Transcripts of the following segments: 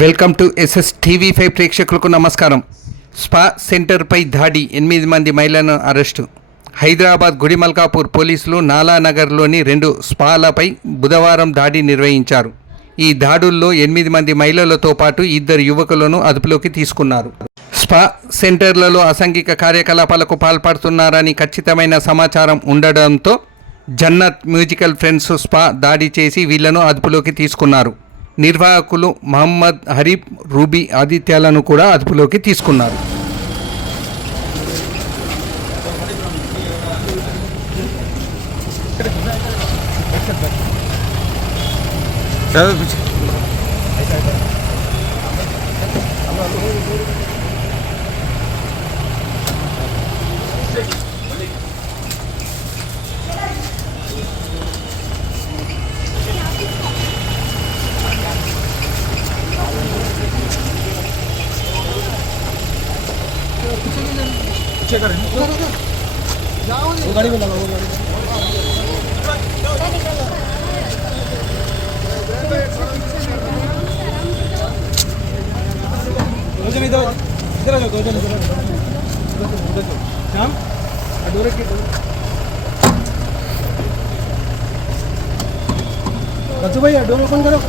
Welcome to SS TV5 ప్రేక్షకులకు నమస్కారం. Spa సెంటర్పై దాడి, 8 మంది మహిళలను అరెస్టు. హైదరాబాద్ గుడిమల్కాపూర్ పోలీసులు నాలానగర్లోని 2 స్పాలపై బుధవారం దాడి నిర్వహించారు. ఈ దాడుల్లో 8 మంది మహిళలతో పాటు 2 యువకులను అదుపులోకి తీసుకున్నారు. స్పా సెంటర్లలో అసాంఘిక కార్యకలాపాలకు పాల్పడుతున్నారని ఖచ్చితమైన సమాచారం ఉండడంతో జన్నత్ మ్యూజికల్ ఫ్రెండ్స్ స్పా దాడి చేసి వీళ్లను అదుపులోకి తీసుకున్నారు. నిర్వాహకులు మహమ్మద్ హరీఫ్, రూబీ ఆదిత్యాలను కూడా అదుపులోకి తీసుకున్నారు. वो गाड़ी में लगा वो गाड़ी इधर इधर इधर आ जाओ, इधर इधर शाम डोरे के बच्चू भाई डोर ओपन करो.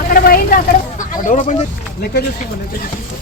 అక్కడ పోయింది, అక్కడ డోర్ ఓపెన్ చేసి లెక్క చేసుకో లెక్క చేసుకో.